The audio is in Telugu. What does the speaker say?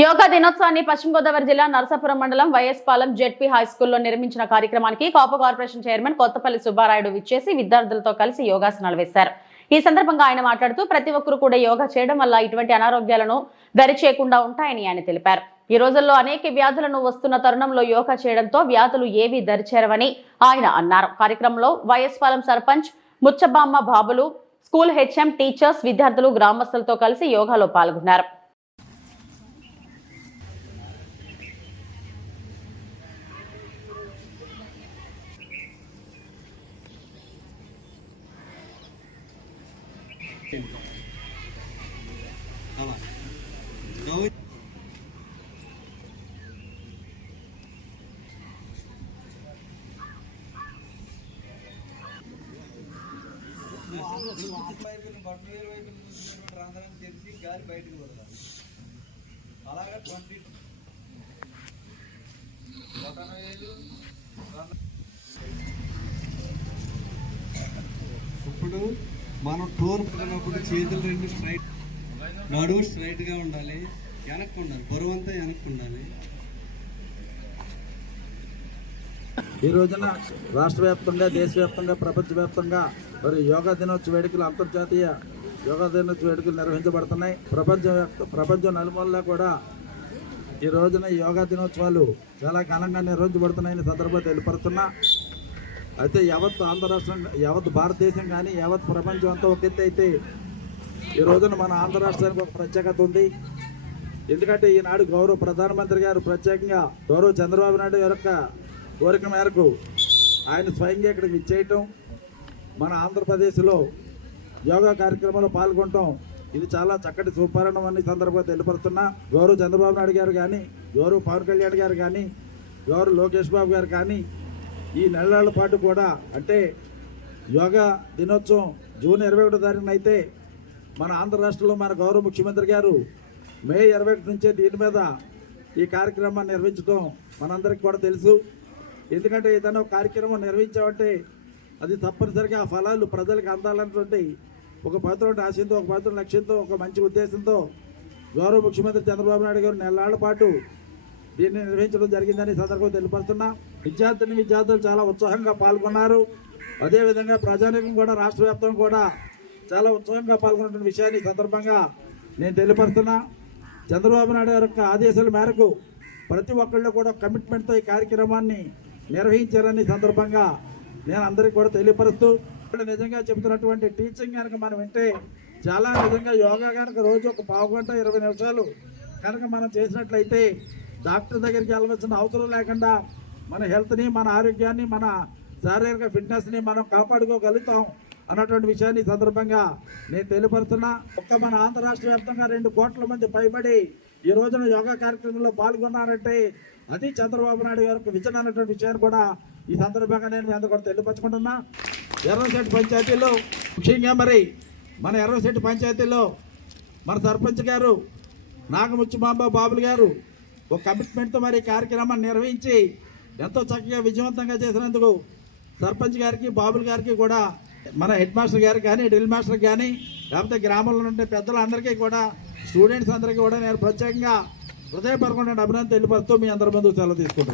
యోగా దినోత్సవాన్ని పశ్చిమ గోదావరి జిల్లా నరసాపురం మండలం వైఎస్ పాలెం జెడ్పీ హై స్కూల్లో నిర్మించిన కార్యక్రమానికి కాపు కార్పొరేషన్ చైర్మన్ కొత్తపల్లి సుబ్బారాయుడు విచ్చేసి విద్యార్థులతో కలిసి యోగాసనాలు వేశారు. ఈ సందర్భంగా ఆయన మాట్లాడుతూ ప్రతి ఒక్కరూ కూడా యోగా చేయడం వల్ల ఇటువంటి అనారోగ్యాలను దరి చేయకుండా ఉంటాయని ఆయన తెలిపారు. ఈ రోజుల్లో అనేక వ్యాధులను వస్తున్న తరుణంలో యోగా చేయడంతో వ్యాధులు ఏవీ దరిచేరవని ఆయన అన్నారు. కార్యక్రమంలో వైఎస్ పాలెం సర్పంచ్ ముచ్చబామ్మ బాబులు స్కూల్ హెచ్ఎం టీచర్స్ విద్యార్థులు గ్రామస్తులతో కలిసి యోగాలో పాల్గొన్నారు. రంధ్రం తెరిచి గాలి బయటకు వదలాలి అలాగే ట్వంటీ ఇప్పుడు మనం టూర్ పడినప్పుడు చేతులు రెండు స్ట్రైట్ నడువు స్ట్రైట్గా ఉండాలి. వెనక్కి ఉండాలి. బరువు అంతా వెనక్కి ఉండాలి. ఈ రోజున రాష్ట్ర వ్యాప్తంగా దేశవ్యాప్తంగా ప్రపంచవ్యాప్తంగా మరి యోగా దినోత్సవ వేడుకలు అంతర్జాతీయ యోగా దినోత్సవ వేడుకలు నిర్వహించబడుతున్నాయి. ప్రపంచ ప్రపంచం నలుమూలలా కూడా ఈ రోజున యోగా దినోత్సవాలు చాలా ఘనంగా నిర్వహించబడుతున్నాయని సందర్భంగా తెలియపడుతున్నా అయితే యావత్ ఆంధ్ర రాష్ట్రం యావత్ భారతదేశం కానీ యావత్ ప్రపంచం అంతా ఒక ఎత్తు అయితే ఈ రోజున మన ఆంధ్ర రాష్ట్రానికి ఒక ప్రత్యేకత ఉంది. ఎందుకంటే ఈనాడు గౌరవ ప్రధానమంత్రి గారు ప్రత్యేకంగా గౌరవ చంద్రబాబు నాయుడు యొక్క కోరిక మేరకు ఆయన స్వయంగా ఇక్కడికి ఇచ్చేయటం మన ఆంధ్రప్రదేశ్లో యోగా కార్యక్రమంలో పాల్గొనటం ఇది చాలా చక్కటి శుభారణం అని సందర్భంగా తెలియపరుస్తున్నా. గౌరవ చంద్రబాబు నాయుడు గారు కానీ గౌరవ పవన్ కళ్యాణ్ గారు కానీ గౌరవ లోకేష్ బాబు గారు కానీ ఈ నెలల పాటు కూడా అంటే యోగా దినోత్సవం జూన్ ఇరవై ఒకటో తారీఖున అయితే మన ఆంధ్ర రాష్ట్రంలో మన గౌరవ ముఖ్యమంత్రి గారు మే ఇరవై ఒకటి నుంచే దీని మీద ఈ కార్యక్రమాన్ని నిర్వహించడం మనందరికీ కూడా తెలుసు. ఎందుకంటే ఏదైనా ఒక కార్యక్రమం నిర్వహించామంటే అది తప్పనిసరిగా ఆ ఫలాలు ప్రజలకు అందాలన్నటువంటి ఒక పవిత్రమైన ఆశయంతో ఒక పవిత్ర లక్ష్యంతో ఒక మంచి ఉద్దేశంతో గౌరవ ముఖ్యమంత్రి చంద్రబాబు నాయుడు గారు నెలల పాటు దీన్ని నిర్వహించడం జరిగిందని సందర్భంగా తెలియపరుస్తున్నా. విద్యార్థిని విద్యార్థులు చాలా ఉత్సాహంగా పాల్గొన్నారు. అదేవిధంగా ప్రజానికం కూడా రాష్ట్ర వ్యాప్తంగా కూడా చాలా ఉత్సాహంగా పాల్గొన్న విషయాన్ని సందర్భంగా నేను తెలియపరుస్తున్నా. చంద్రబాబు నాయుడు గారి యొక్క ఆదేశాల మేరకు ప్రతి ఒక్కళ్ళు కూడా కమిట్మెంట్తో ఈ కార్యక్రమాన్ని నిర్వహించారని సందర్భంగా నేను అందరికీ కూడా తెలియపరుస్తూ ఇప్పుడు నిజంగా చెబుతున్నటువంటి టీచింగ్ కనుక మనం వింటే చాలా నిజంగా యోగా కనుక రోజు ఒక పావు గంట ఇరవై నిమిషాలు కనుక మనం చేసినట్లయితే డాక్టర్ దగ్గరికి వెళ్ళవలసిన అవసరం లేకుండా మన హెల్త్ని మన ఆరోగ్యాన్ని మన శారీరక ఫిట్నెస్ని మనం కాపాడుకోగలుగుతాం అన్నటువంటి విషయాన్ని ఈ సందర్భంగా నేను తెలియపరుస్తున్నా. ఒక్క మన ఆంధ్ర రాష్ట్ర వ్యాప్తంగా రెండు కోట్ల మంది పైబడి ఈ రోజున యోగా కార్యక్రమంలో పాల్గొన్నారంటే అది చంద్రబాబు నాయుడు గారికి విజన్ అన్నటువంటి విషయాన్ని కూడా ఈ సందర్భంగా నేను మీ అందరూ కూడా తెలియపరచుకుంటున్నా. ఎర్రశెట్టి పంచాయతీలో ముఖ్యంగా మరి మన ఎర్రశెట్టి పంచాయతీలో మన సర్పంచ్ గారు నాగముచ్చిమాంబ బాబులు గారు ఒక కమిట్మెంట్తో మరి కార్యక్రమాన్ని నిర్వహించి ఎంతో చక్కగా విజయవంతంగా చేసినందుకు సర్పంచ్ గారికి బాబుల్ గారికి కూడా మన హెడ్ మాస్టర్ గారికి కానీ డ్రిల్ మాస్టర్ కానీ లేకపోతే గ్రామంలో ఉండే పెద్దలందరికీ కూడా స్టూడెంట్స్ అందరికీ కూడా నేను ప్రత్యేకంగా హృదయపరకుండా అభినందన తెలియపరుస్తూ మీ అందరి ముందు సెలవు తీసుకుంటున్నాను.